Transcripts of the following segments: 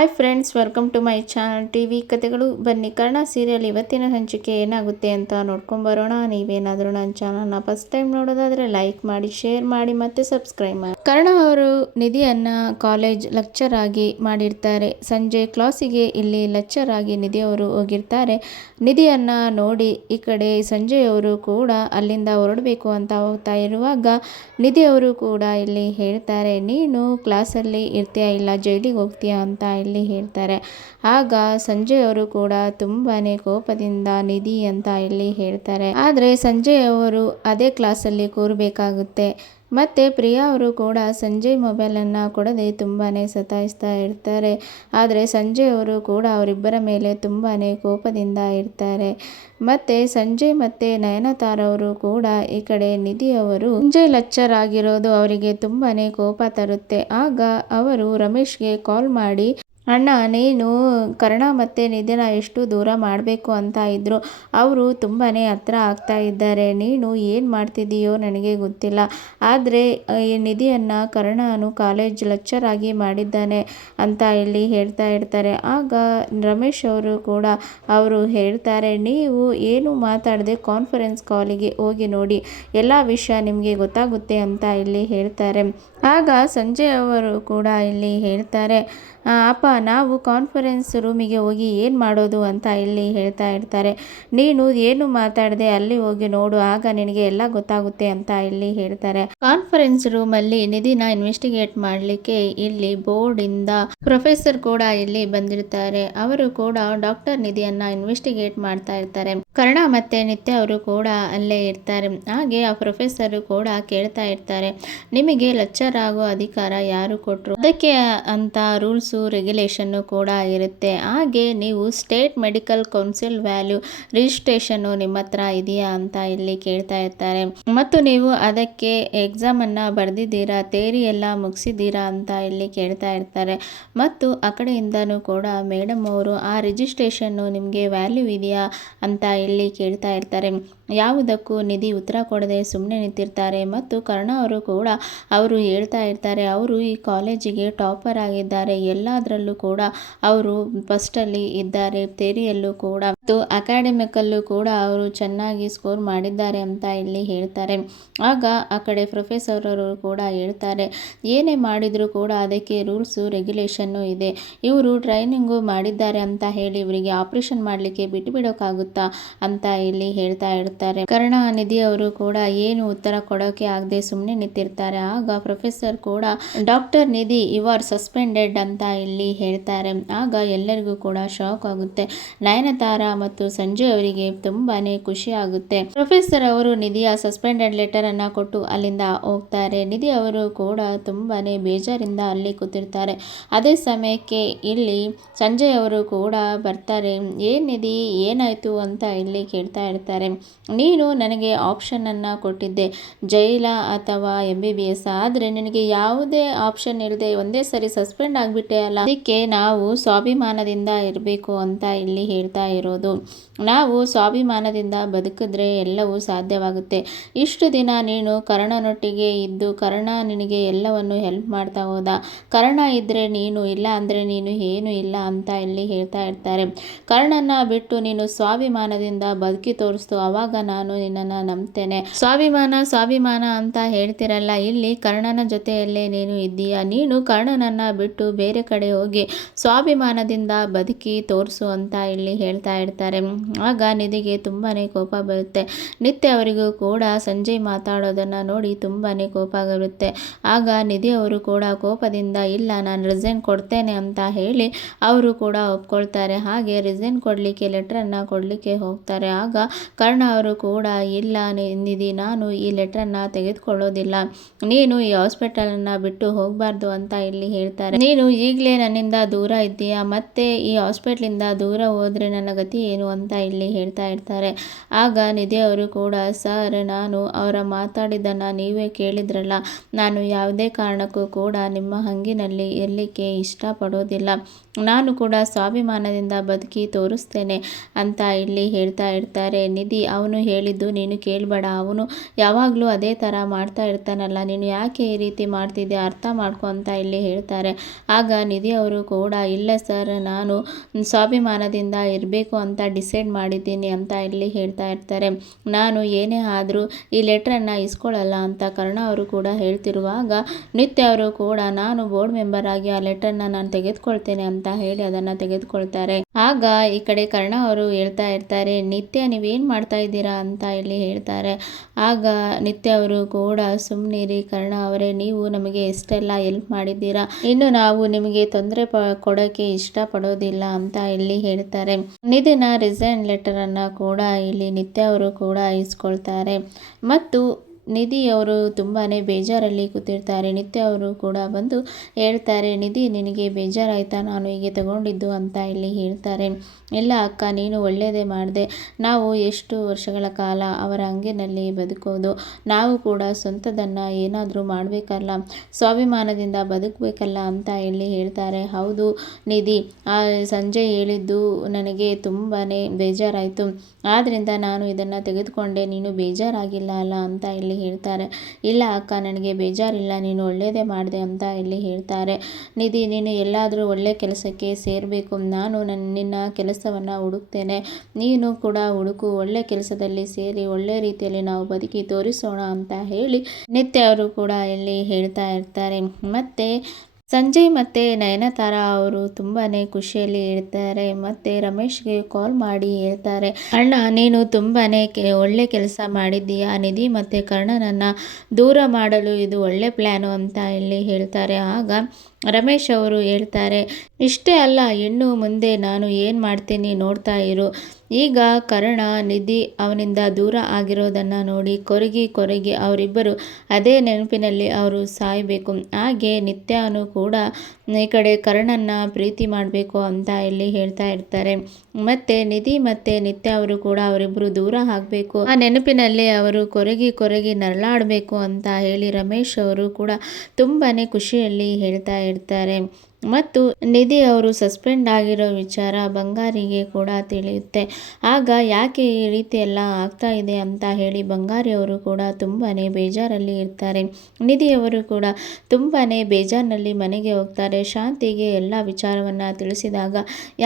Hi friends, welcome to my channel TV ಕಥೆಗಳು. ಬನ್ನಿ, Karna serial ಇವತ್ತಿನ ಸಂಚಿಕೆ ಏನಾಗುತ್ತೆ ಅಂತ ನೋಡ್ಕೊಂಬರೋಣ. ನೀವೇನಾದರೂ ನನ್ನ ಚಾನಲ್ನ ಫಸ್ಟ್ ಟೈಮ್ ನೋಡೋದಾದರೆ ಲೈಕ್ ಮಾಡಿ, ಶೇರ್ ಮಾಡಿ ಮತ್ತು ಸಬ್ಸ್ಕ್ರೈಬ್ ಮಾಡಿ. ಕರ್ಣ ಅವರು ನಿಧಿಯನ್ನು ಕಾಲೇಜ್ ಲೆಕ್ಚರ್ ಆಗಿ ಮಾಡಿರ್ತಾರೆ. ಸಂಜೆ ಕ್ಲಾಸಿಗೆ ಇಲ್ಲಿ ಲೆಕ್ಚರ್ ಆಗಿ ನಿಧಿಯವರು ಹೋಗಿರ್ತಾರೆ. ನಿಧಿಯನ್ನು ನೋಡಿ ಈ ಕಡೆ ಸಂಜೆಯವರು ಕೂಡ ಅಲ್ಲಿಂದ ಹೊರಡಬೇಕು ಅಂತ ಹೋಗ್ತಾ ಇರುವಾಗ ನಿಧಿಯವರು ಕೂಡ ಇಲ್ಲಿ ಹೇಳ್ತಾರೆ, ನೀನು ಕ್ಲಾಸಲ್ಲಿ ಇರ್ತೀಯ ಇಲ್ಲ ಜೈಲಿಗೆ ಹೋಗ್ತೀಯ ಅಂತ ಇಲ್ಲಿ ಹೇಳ್ತಾರೆ. ಆಗ ಸಂಜೆಯವರು ಕೂಡ ತುಂಬಾನೇ ಕೋಪದಿಂದ ನಿಧಿ ಅಂತ ಇಲ್ಲಿ ಹೇಳ್ತಾರೆ. ಆದರೆ ಸಂಜೆಯವರು ಅದೇ ಕ್ಲಾಸಲ್ಲಿ ಕೂರಬೇಕಾಗುತ್ತೆ. ಮತ್ತು ಪ್ರಿಯಾ ಅವರು ಕೂಡ ಸಂಜಯ್ ಮೊಬೈಲನ್ನು ಕೊಡದೆ ತುಂಬಾ ಸತಾಯಿಸ್ತಾ ಇರ್ತಾರೆ. ಆದರೆ ಸಂಜೆಯವರು ಕೂಡ ಅವರಿಬ್ಬರ ಮೇಲೆ ತುಂಬಾ ಕೋಪದಿಂದ ಇರ್ತಾರೆ. ಮತ್ತು ಸಂಜಯ್ ಮತ್ತು ನಯನತಾರ ಅವರು ಕೂಡ ಈ ಕಡೆ ನಿಧಿಯವರು ಸಂಜಯ್ ಲೆಕ್ಚರ್ ಆಗಿರೋದು ಅವರಿಗೆ ತುಂಬಾ ಕೋಪ ತರುತ್ತೆ. ಆಗ ಅವರು ರಮೇಶ್ಗೆ ಕಾಲ್ ಮಾಡಿ, ಅಣ್ಣ, ನೀನು ಕರ್ಣ ಮತ್ತು ನಿಧಿನ ಎಷ್ಟು ದೂರ ಮಾಡಬೇಕು ಅಂತ ಇದ್ರು, ಅವರು ತುಂಬಾ ಹತ್ರ ಆಗ್ತಾ ಇದ್ದಾರೆ. ನೀನು ಏನು ಮಾಡ್ತಿದ್ದೀಯೋ ನನಗೆ ಗೊತ್ತಿಲ್ಲ. ಆದರೆ ಈ ನಿಧಿಯನ್ನು ಕರ್ಣನು ಕಾಲೇಜ್ ಲೆಕ್ಚರ್ ಆಗಿ ಮಾಡಿದ್ದಾನೆ ಅಂತ ಇಲ್ಲಿ ಹೇಳ್ತಾ ಇರ್ತಾರೆ. ಆಗ ರಮೇಶ್ ಅವರು ಕೂಡ ಅವರು ಹೇಳ್ತಾರೆ, ನೀವು ಏನು ಮಾತಾಡದೆ ಕಾನ್ಫರೆನ್ಸ್ ಕಾಲಿಗೆ ಹೋಗಿ ನೋಡಿ, ಎಲ್ಲ ವಿಷಯ ನಿಮಗೆ ಗೊತ್ತಾಗುತ್ತೆ ಅಂತ ಇಲ್ಲಿ ಹೇಳ್ತಾರೆ. ಆಗ ಸಂಜಯ್ ಅವರು ಕೂಡ ಇಲ್ಲಿ ಹೇಳ್ತಾರೆ, ಅಪ್ಪ, ನಾವು ಕಾನ್ಫರೆನ್ಸ್ ರೂಮಿಗೆ ಹೋಗಿ ಏನು ಮಾಡೋದು ಅಂತ ಇಲ್ಲಿ ಹೇಳ್ತಾ ಇರ್ತಾರೆ. ನೀನು ಏನು ಮಾತಾಡದೆ ಅಲ್ಲಿ ಹೋಗಿ ನೋಡು, ಆಗ ನಿನಗೆ ಎಲ್ಲ ಗೊತ್ತಾಗುತ್ತೆ ಅಂತ ಇಲ್ಲಿ ಹೇಳ್ತಾರೆ. ಕಾನ್ಫರೆನ್ಸ್ ರೂಮಲ್ಲಿ ನಿಧಿನ ಇನ್ವೆಸ್ಟಿಗೇಟ್ ಮಾಡಲಿಕ್ಕೆ ಇಲ್ಲಿ ಬೋರ್ಡಿಂದ ಪ್ರೊಫೆಸರ್ ಕೂಡ ಇಲ್ಲಿ ಬಂದಿರ್ತಾರೆ. ಅವರು ಕೂಡ ಡಾಕ್ಟರ್ ನಿಧಿಯನ್ನ ಇನ್ವೆಸ್ಟಿಗೇಟ್ ಮಾಡ್ತಾ ಇರ್ತಾರೆ. ಕರ್ಣ ಮತ್ತೆ ನಿತ್ಯ ಅವರು ಕೂಡ ಅಲ್ಲೇ ಇರ್ತಾರೆ. ಹಾಗೆ ಆ ಪ್ರೊಫೆಸರ್ ಕೂಡ ಕೇಳ್ತಾ ಇರ್ತಾರೆ, ನಿಮಗೆ ಲೆಕ್ಚರ್ ಆಗೋ ಅಧಿಕಾರ ಯಾರು ಕೊಟ್ಟರು? ಅದಕ್ಕೆ ಅಂತ ರೂಲ್ಸು ರೆಗ್ಯುಲೇಷನ್ನು ಕೂಡ ಇರುತ್ತೆ. ಹಾಗೆ ನೀವು ಸ್ಟೇಟ್ ಮೆಡಿಕಲ್ ಕೌನ್ಸಿಲ್ ವ್ಯಾಲ್ಯೂ ರಿಜಿಸ್ಟ್ರೇಷನ್ನು ನಿಮ್ಮ ಹತ್ರ ಇದೆಯಾ ಅಂತ ಇಲ್ಲಿ ಕೇಳ್ತಾ ಇರ್ತಾರೆ. ಮತ್ತು ನೀವು ಅದಕ್ಕೆ ಎಕ್ಸಾಮನ್ನು ಬರೆದಿದ್ದೀರಾ, ಥಿಯರಿ ಎಲ್ಲ ಮುಗಿಸಿದ್ದೀರಾ ಅಂತ ಇಲ್ಲಿ ಕೇಳ್ತಾ ಇರ್ತಾರೆ. ಮತ್ತು ಆ ಕಡೆಯಿಂದನೂ ಕೂಡ ಮೇಡಮ್ ಅವರು ಆ ರಿಜಿಸ್ಟ್ರೇಷನ್ನು ನಿಮಗೆ ವ್ಯಾಲ್ಯೂ ಇದೆಯಾ ಅಂತ ಇಲ್ಲಿ ಕೇಳ್ತಾ ಇರ್ತಾರೆ. ಯಾವುದಕ್ಕೂ ನಿಧಿ ಉತ್ತರ ಕೊಡದೆ ಸುಮ್ಮನೆ ನಿಂತಿರ್ತಾರೆ. ಮತ್ತು ಕರ್ಣ ಅವರು ಕೂಡ ಅವರು ಹೇಳ್ತಾ ಇರ್ತಾರೆ, ಅವರು ಈ ಕಾಲೇಜಿಗೆ ಟಾಪರ್ ಆಗಿದ್ದಾರೆ, ಎಲ್ಲದರಲ್ಲೂ ಕೂಡ ಅವರು ಫಸ್ಟಲ್ಲಿ ಇದ್ದಾರೆ, ಥಿಯರಿಯಲ್ಲೂ ಕೂಡ ಮತ್ತು ಅಕಾಡೆಮಿಕಲ್ಲೂ ಕೂಡ ಅವರು ಚೆನ್ನಾಗಿ ಸ್ಕೋರ್ ಮಾಡಿದ್ದಾರೆ ಅಂತ ಇಲ್ಲಿ ಹೇಳ್ತಾರೆ. ಆಗ ಆ ಕಡೆ ಪ್ರೊಫೆಸರ್ ಅವರು ಕೂಡ ಹೇಳ್ತಾರೆ, ಏನೇ ಮಾಡಿದರೂ ಕೂಡ ಅದಕ್ಕೆ ರೂಲ್ಸು ರೆಗ್ಯುಲೇಷನ್ನು ಇದೆ. ಇವರು ಟ್ರೈನಿಂಗು ಮಾಡಿದ್ದಾರೆ ಅಂತ ಹೇಳಿ ಇವರಿಗೆ ಆಪರೇಷನ್ ಮಾಡಲಿಕ್ಕೆ ಬಿಡೋಕ್ಕಾಗುತ್ತಾ ಅಂತ ಇಲ್ಲಿ ಹೇಳ್ತಾ ಇರ್ತಾರೆ. ಕರ್ಣ ನಿಧಿ ಅವರು ಕೂಡ ಏನು ಉತ್ತರ ಕೊಡೋಕೆ ಆಗದೆ ಸುಮ್ಮನೆ ನಿಂತಿರ್ತಾರೆ. ಆಗ ಪ್ರೊಫೆಸರ್ ಕೂಡ, doctor Nidhi, you are suspended ಅಂತ ಇಲ್ಲಿ ಹೇಳ್ತಾರೆ. ಆಗ ಎಲ್ಲರಿಗೂ ಕೂಡ ಶಾಕ್ ಆಗುತ್ತೆ. ನಯನತಾರ ಮತ್ತು ಸಂಜಯ್ ಅವರಿಗೆ ತುಂಬಾನೇ ಖುಷಿ ಆಗುತ್ತೆ. ಪ್ರೊಫೆಸರ್ ಅವರು ನಿಧಿಯ ಸಸ್ಪೆಂಡೆಡ್ ಲೆಟರ್ ಅನ್ನ ಕೊಟ್ಟು ಅಲ್ಲಿಂದ ಹೋಗ್ತಾರೆ. ನಿಧಿ ಅವರು ಕೂಡ ತುಂಬಾನೇ ಬೇಜಾರಿಂದ ಅಲ್ಲಿ ಕೂತಿರ್ತಾರೆ. ಅದೇ ಸಮಯಕ್ಕೆ ಇಲ್ಲಿ ಸಂಜಯ್ ಅವರು ಕೂಡ ಬರ್ತಾರೆ. ಏನ್ ನಿಧಿ, ಏನಾಯ್ತು ಅಂತ ಇಲ್ಲಿ ಕೇಳ್ತಾ ಇರ್ತಾರೆ. ನೀನು ನನಗೆ ಆಪ್ಷನ್ ಅನ್ನ ಕೊಟ್ಟಿದ್ದೆ, ಜೈಲ ಅಥವಾ MBBS, ಆದರೆ ನಿನಗೆ ಯಾವುದೇ ಆಪ್ಷನ್ ಇಲ್ಲದೆ ಒಂದೇ ಸರಿ ಸಸ್ಪೆಂಡ್ ಆಗಿಬಿಟ್ಟೆ ಅಲ್ಲ. ಅದಕ್ಕೆ ನಾವು ಸ್ವಾಭಿಮಾನದಿಂದ ಇರಬೇಕು ಅಂತ ಇಲ್ಲಿ ಹೇಳ್ತಾ ಇರೋದು. ನಾವು ಸ್ವಾಭಿಮಾನದಿಂದ ಬದುಕಿದ್ರೆ ಎಲ್ಲವೂ ಸಾಧ್ಯವಾಗುತ್ತೆ. ಇಷ್ಟು ದಿನ ನೀನು ಕರ್ಣನೊಟ್ಟಿಗೆ ಇದ್ದು ಕರ್ಣ ನಿನಗೆ ಎಲ್ಲವನ್ನು ಹೆಲ್ಪ್ ಮಾಡ್ತಾ ಹೋದ. ಕರ್ಣ ಇದ್ರೆ ನೀನು, ಇಲ್ಲ ಅಂದರೆ ನೀನು ಏನು ಇಲ್ಲ ಅಂತ ಇಲ್ಲಿ ಹೇಳ್ತಾ ಇರ್ತಾರೆ. ಕರ್ಣನ ಬಿಟ್ಟು ನೀನು ಸ್ವಾಭಿಮಾನದಿಂದ ಬದುಕಿ ತೋರಿಸ್ತು, ಅವಾಗ ನಾನು ನಿನ್ನನ್ನು ನಂಬ್ತೇನೆ. ಸ್ವಾಭಿಮಾನ ಅಂತ ಹೇಳ್ತಿರಲ್ಲ, ಇಲ್ಲಿ ಕರ್ಣನ ಜೊತೆಯಲ್ಲೇ ನೀನು ಇದ್ದೀಯಾ. ನೀನು ಕರ್ಣನನ್ನ ಬಿಟ್ಟು ಬೇರೆ ಕಡೆ ಹೋಗಿ ಸ್ವಾಭಿಮಾನದಿಂದ ಬದುಕಿ ತೋರಿಸು ಅಂತ ಇಲ್ಲಿ ಹೇಳ್ತಾ ಇರ್ತಾರೆ. ಆಗ ನಿಧಿಗೆ ತುಂಬಾನೇ ಕೋಪ ಬರುತ್ತೆ. ನಿತ್ಯ ಅವರಿಗೂ ಕೂಡ ಸಂಜಯ್ ಮಾತಾಡೋದನ್ನು ನೋಡಿ ತುಂಬಾನೇ ಕೋಪ ಬರುತ್ತೆ. ಆಗ ನಿಧಿ ಅವರು ಕೂಡ ಕೋಪದಿಂದ, ಇಲ್ಲ, ನಾನು ರಿಸೈನ್ ಕೊಡ್ತೇನೆ ಅಂತ ಹೇಳಿ ಅವರು ಕೂಡ ಒಪ್ಕೊಳ್ತಾರೆ. ಹಾಗೆ ರಿಸೈನ್ ಕೊಡಲಿಕ್ಕೆ ಲೆಟ್ರನ್ನು ಕೊಡಲಿಕ್ಕೆ ಹೋಗ್ತಾರೆ. ಆಗ ಕರ್ಣ ಅವರು ಕೂಡ, ಇಲ್ಲ ನಿಧಿ, ನಾನು ಈ ಲೆಟ್ರನ್ನು ತೆಗೆದುಕೊಳ್ಳೋದಿಲ್ಲ, ನೀನು ಈ ಹಾಸ್ಪಿಟಲನ್ನು ಬಿಟ್ಟು ಹೋಗಬಾರ್ದು ಅಂತ ಇಲ್ಲಿ ಹೇಳ್ತಾರೆ. ನೀನು ಈಗಲೇ ನನ್ನಿಂದ ದೂರ ಇದ್ದೀಯಾ, ಮತ್ತೆ ಈ ಹಾಸ್ಪಿಟ್ಲಿಂದ ದೂರ ಹೋದರೆ ನನ್ನ ಗತಿ ಏನು ಅಂತ ಇಲ್ಲಿ ಹೇಳ್ತಾ ಇರ್ತಾರೆ. ಆಗ ನಿಧಿ ಅವರು ಕೂಡ, ಸರ್, ನಾನು ಅವರ ಮಾತಾಡಿದ್ದನ್ನು ನೀವೇ ಕೇಳಿದ್ರಲ್ಲ, ನಾನು ಯಾವುದೇ ಕಾರಣಕ್ಕೂ ಕೂಡ ನಿಮ್ಮ ಹಂಗಿನಲ್ಲಿ ಇರಲಿಕ್ಕೆ ಇಷ್ಟಪಡೋದಿಲ್ಲ. ನಾನು ಕೂಡ ಸ್ವಾಭಿಮಾನದಿಂದ ಬದುಕಿ ತೋರಿಸ್ತೇನೆ ಅಂತ ಇಲ್ಲಿ ಹೇಳ್ತಾ ಇರ್ತಾರೆ. ಅವನು ಹೇಳಿದ್ದು ನೀನು ಕೇಳಬೇಡ, ಅವನು ಯಾವಾಗಲೂ ಅದೇ ಥರ ಮಾಡ್ತಾ ಇರ್ತಾನಲ್ಲ, ನೀನು ಯಾಕೆ ಈ ರೀತಿ ಮಾಡ್ತಿದ್ದೆ, ಅರ್ಥ ಮಾಡ್ಕೊ ಅಂತ ಇಲ್ಲಿ ಹೇಳ್ತಾರೆ. ಆಗ ನಿಧಿ ಅವರು ಕೂಡ ಇಲ್ಲ ಸರ್, ನಾನು ಸ್ವಾಭಿಮಾನದಿಂದ ಇರಬೇಕು ಅಂತ ಡಿಸೈಡ್ ಮಾಡಿದ್ದೀನಿ ಅಂತ ಇಲ್ಲಿ ಹೇಳ್ತಾ ಇರ್ತಾರೆ. ನಾನು ಏನೇ ಆದರೂ ಈ ಲೆಟ್ರನ್ನು ಇಸ್ಕೊಳ್ಳಲ್ಲ ಅಂತ ಕರ್ಣ ಅವರು ಕೂಡ ಹೇಳ್ತಿರುವಾಗ ನಿತ್ಯ ಅವರು ಕೂಡ ನಾನು ಬೋರ್ಡ್ ಮೆಂಬರ್ ಆಗಿ ಆ ಲೆಟರ್ನ ನಾನು ತೆಗೆದುಕೊಳ್ತೇನೆ ಅಂತ ಹೇಳಿ ಅದನ್ನು ತೆಗೆದುಕೊಳ್ತಾರೆ. ಆಗ ಈ ಕಡೆ ಕರ್ಣ ಅವರು ಹೇಳ್ತಾ ಇರ್ತಾರೆ, ನಿತ್ಯ ನೀವೇನು ಮಾಡ್ತಾ ಇದ್ದೀರಾ ಅಂತ ಇಲ್ಲಿ ಹೇಳ್ತಾರೆ. ಆಗ ನಿತ್ಯ ಅವರು ಕೂಡ ಸುಮ್ಮನಿರಿ ಕರ್ಣ ಅವರೇ, ನೀವು ನಮಗೆ ಎಷ್ಟೆಲ್ಲ ಹೆಲ್ಪ್ ಮಾಡಿದ್ದೀರಾ, ಇನ್ನು ನಾವು ನಿಮಗೆ ತೊಂದರೆ ಕೊಡೋಕ್ಕೆ ಇಷ್ಟಪಡೋದಿಲ್ಲ ಅಂತ ಇಲ್ಲಿ ಹೇಳ್ತಾರೆ. ನಿಧಿನ ರಿಸೈನ್ ಲೆಟರನ್ನು ಕೂಡ ಇಲ್ಲಿ ನಿತ್ಯ ಅವರು ಕೂಡ ಇಸ್ಕೊಳ್ತಾರೆ. ಮತ್ತು ನಿಧಿಯವರು ತುಂಬಾ ಬೇಜಾರಲ್ಲಿ ಕೂತಿರ್ತಾರೆ. ನಿತ್ಯ ಅವರು ಕೂಡ ಬಂದು ಹೇಳ್ತಾರೆ, ನಿಧಿ ನಿನಗೆ ಬೇಜಾರಾಯ್ತಾ ನಾನು ಹೀಗೆ ತಗೊಂಡಿದ್ದು ಅಂತ ಇಲ್ಲಿ ಹೇಳ್ತಾರೆ. ಇಲ್ಲ ಅಕ್ಕ, ನೀನು ಒಳ್ಳೆಯದೇ ಮಾಡಿದೆ, ನಾವು ಎಷ್ಟು ವರ್ಷಗಳ ಕಾಲ ಅವರ ಹಂಗಿನಲ್ಲಿ ಬದುಕೋದು, ನಾವು ಕೂಡ ಸ್ವಂತದನ್ನು ಏನಾದರೂ ಮಾಡಬೇಕಲ್ಲ, ಸ್ವಾಭಿಮಾನದಿಂದ ಬದುಕಬೇಕಲ್ಲ ಅಂತ ಇಲ್ಲಿ ಹೇಳ್ತಾರೆ. ಹೌದು ನಿಧಿ, ಆ ಸಂಜೆ ಹೇಳಿದ್ದು ನನಗೆ ತುಂಬಾ ಬೇಜಾರಾಯಿತು, ಆದ್ದರಿಂದ ನಾನು ಇದನ್ನು ತೆಗೆದುಕೊಂಡೆ, ನೀನು ಬೇಜಾರಾಗಿಲ್ಲ ಅಲ್ಲ ಅಂತ ಇಲ್ಲಿ ಹೇಳ್ತಾರೆ. ಇಲ್ಲ ಅಕ್ಕ, ನನಗೆ ಬೇಜಾರಿಲ್ಲ, ನೀನು ಒಳ್ಳೆಯದೇ ಮಾಡಿದೆ ಅಂತ ಇಲ್ಲಿ ಹೇಳ್ತಾರೆ. ನಿಧಿ, ನೀನು ಎಲ್ಲಾದರೂ ಒಳ್ಳೆ ಕೆಲಸಕ್ಕೆ ಸೇರಬೇಕು, ನಾನು ನಿನ್ನ ಕೆಲಸವನ್ನು ಹುಡುಕ್ತೇನೆ, ನೀನು ಕೂಡ ಹುಡುಕು, ಒಳ್ಳೆ ಕೆಲಸದಲ್ಲಿ ಸೇರಿ ಒಳ್ಳೆ ರೀತಿಯಲ್ಲಿ ನಾವು ಬದುಕಿ ತೋರಿಸೋಣ ಅಂತ ಹೇಳಿ ನಿತ್ಯ ಅವರು ಕೂಡ ಇಲ್ಲಿ ಹೇಳ್ತಾ ಇರ್ತಾರೆ. ಮತ್ತು ಸಂಜಯ್ ಮತ್ತು ನಯನತಾರ ಅವರು ತುಂಬಾ ಖುಷಿಯಲ್ಲಿ ಇರ್ತಾರೆ. ಮತ್ತು ರಮೇಶ್ಗೆ ಕಾಲ್ ಮಾಡಿ ಹೇಳ್ತಾರೆ, ಅಣ್ಣ ನೀನು ತುಂಬಾ ಒಳ್ಳೆ ಕೆಲಸ ಮಾಡಿದ್ದೀಯಾ, ನಿಧಿ ಮತ್ತು ಕರ್ಣನನ್ನು ದೂರ ಮಾಡಲು ಇದು ಒಳ್ಳೆ ಪ್ಲ್ಯಾನು ಅಂತ ಇಲ್ಲಿ ಹೇಳ್ತಾರೆ. ಆಗ ರಮೇಶ್ ಅವರು ಹೇಳ್ತಾರೆ, ಇಷ್ಟೇ ಅಲ್ಲ, ಇನ್ನು ಮುಂದೆ ನಾನು ಏನು ಮಾಡ್ತೀನಿ ನೋಡ್ತಾ ಇರು. ಈಗ ಕರ್ಣ ನಿಧಿ ಅವನಿಂದ ದೂರ ಆಗಿರೋದನ್ನು ನೋಡಿ ಕೊರಗಿ ಅವರಿಬ್ಬರು ಅದೇ ನೆನಪಿನಲ್ಲಿ ಅವರು ಸಾಯಬೇಕು. ಹಾಗೆ ನಿತ್ಯನೂ ಕೂಡ ಈ ಕಡೆ ಕರ್ಣನ್ನ ಪ್ರೀತಿ ಮಾಡಬೇಕು ಅಂತ ಇಲ್ಲಿ ಹೇಳ್ತಾ ಇರ್ತಾರೆ. ಮತ್ತು ನಿಧಿ ಮತ್ತು ನಿತ್ಯ ಅವರು ಕೂಡ ಅವರಿಬ್ಬರು ದೂರ ಆಗಬೇಕು, ಆ ನೆನಪಿನಲ್ಲಿ ಅವರು ಕೊರಗಿ ನರಳಾಡಬೇಕು ಅಂತ ಹೇಳಿ ರಮೇಶ್ ಅವರು ಕೂಡ ತುಂಬಾ ಖುಷಿಯಲ್ಲಿ ಹೇಳ್ತಾ ಇರ್ತಾರೆ. ಮತ್ತು ನಿಧಿ ಅವರು ಸಸ್ಪೆಂಡ್ ಆಗಿರೋ ವಿಚಾರ ಬಂಗಾರಿಗೆ ಕೂಡ ತಿಳಿಯುತ್ತೆ. ಆಗ ಯಾಕೆ ಈ ರೀತಿ ಎಲ್ಲ ಆಗ್ತಾ ಇದೆ ಅಂತ ಹೇಳಿ ಬಂಗಾರಿ ಅವರು ಕೂಡ ತುಂಬಾ ಬೇಜಾರಲ್ಲಿ ಇರ್ತಾರೆ. ನಿಧಿಯವರು ಕೂಡ ತುಂಬಾ ಬೇಜಾರಿನಲ್ಲಿ ಮನೆಗೆ ಹೋಗ್ತಾರೆ. ಶಾಂತಿಗೆ ಎಲ್ಲ ವಿಚಾರವನ್ನು ತಿಳಿಸಿದಾಗ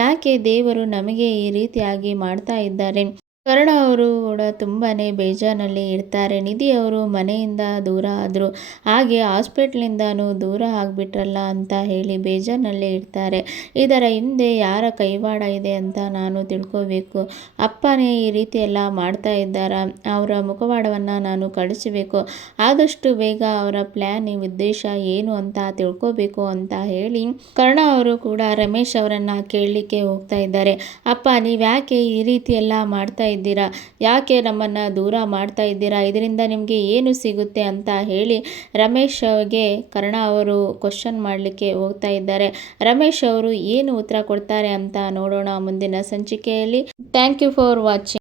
ಯಾಕೆ ದೇವರು ನಮಗೆ ಈ ರೀತಿಯಾಗಿ ಮಾಡ್ತಾ ಇದ್ದಾರೆ, ಕರ್ಣ ಅವರು ಕೂಡ ತುಂಬಾ ಬೇಜಾರಿನಲ್ಲಿ ಇರ್ತಾರೆ. ನಿಧಿಯವರು ಮನೆಯಿಂದ ದೂರ ಆದರು, ಹಾಗೆ ಹಾಸ್ಪಿಟ್ಲಿಂದನೂ ದೂರ ಆಗಿಬಿಟ್ರಲ್ಲ ಅಂತ ಹೇಳಿ ಬೇಜಾರಿನಲ್ಲೇ ಇರ್ತಾರೆ. ಇದರ ಹಿಂದೆ ಯಾರ ಕೈವಾಡ ಇದೆ ಅಂತ ನಾನು ತಿಳ್ಕೋಬೇಕು, ಅಪ್ಪನೇ ಈ ರೀತಿ ಎಲ್ಲ ಮಾಡ್ತಾ ಇದ್ದಾರಾ, ಅವರ ಮುಖವಾಡವನ್ನು ನಾನು ಕಳಿಸಬೇಕು, ಆದಷ್ಟು ಬೇಗ ಅವರ ಪ್ಲ್ಯಾನ್ ಉದ್ದೇಶ ಏನು ಅಂತ ತಿಳ್ಕೋಬೇಕು ಅಂತ ಹೇಳಿ ಕರ್ಣ ಅವರು ಕೂಡ ರಮೇಶ್ ಅವರನ್ನು ಕೇಳಲಿಕ್ಕೆ ಹೋಗ್ತಾ ಇದ್ದಾರೆ. ಅಪ್ಪ, ನೀವ್ಯಾಕೆ ಈ ರೀತಿ ಎಲ್ಲ ಮಾಡ್ತಾ ಇದ್ದೀರಾ, ಯಾಕೆ ನಮ್ಮನ್ನು ದೂರ ಮಾಡ್ತಾ ಇದ್ದೀರಾ, ಇದರಿಂದ ನಿಮಗೆ ಏನು ಸಿಗುತ್ತೆ ಅಂತ ಹೇಳಿ ರಮೇಶ್ಗೆ ಕರ್ಣ ಅವರು ಕ್ವಶನ್ ಮಾಡಲಿಕ್ಕೆ ಹೋಗ್ತಾ ಇದ್ದಾರೆ. ರಮೇಶ್ ಅವರು ಏನು ಉತ್ತರ ಕೊಡ್ತಾರೆ ಅಂತ ನೋಡೋಣ ಮುಂದಿನ ಸಂಚಿಕೆಯಲ್ಲಿ. Thank you for watching.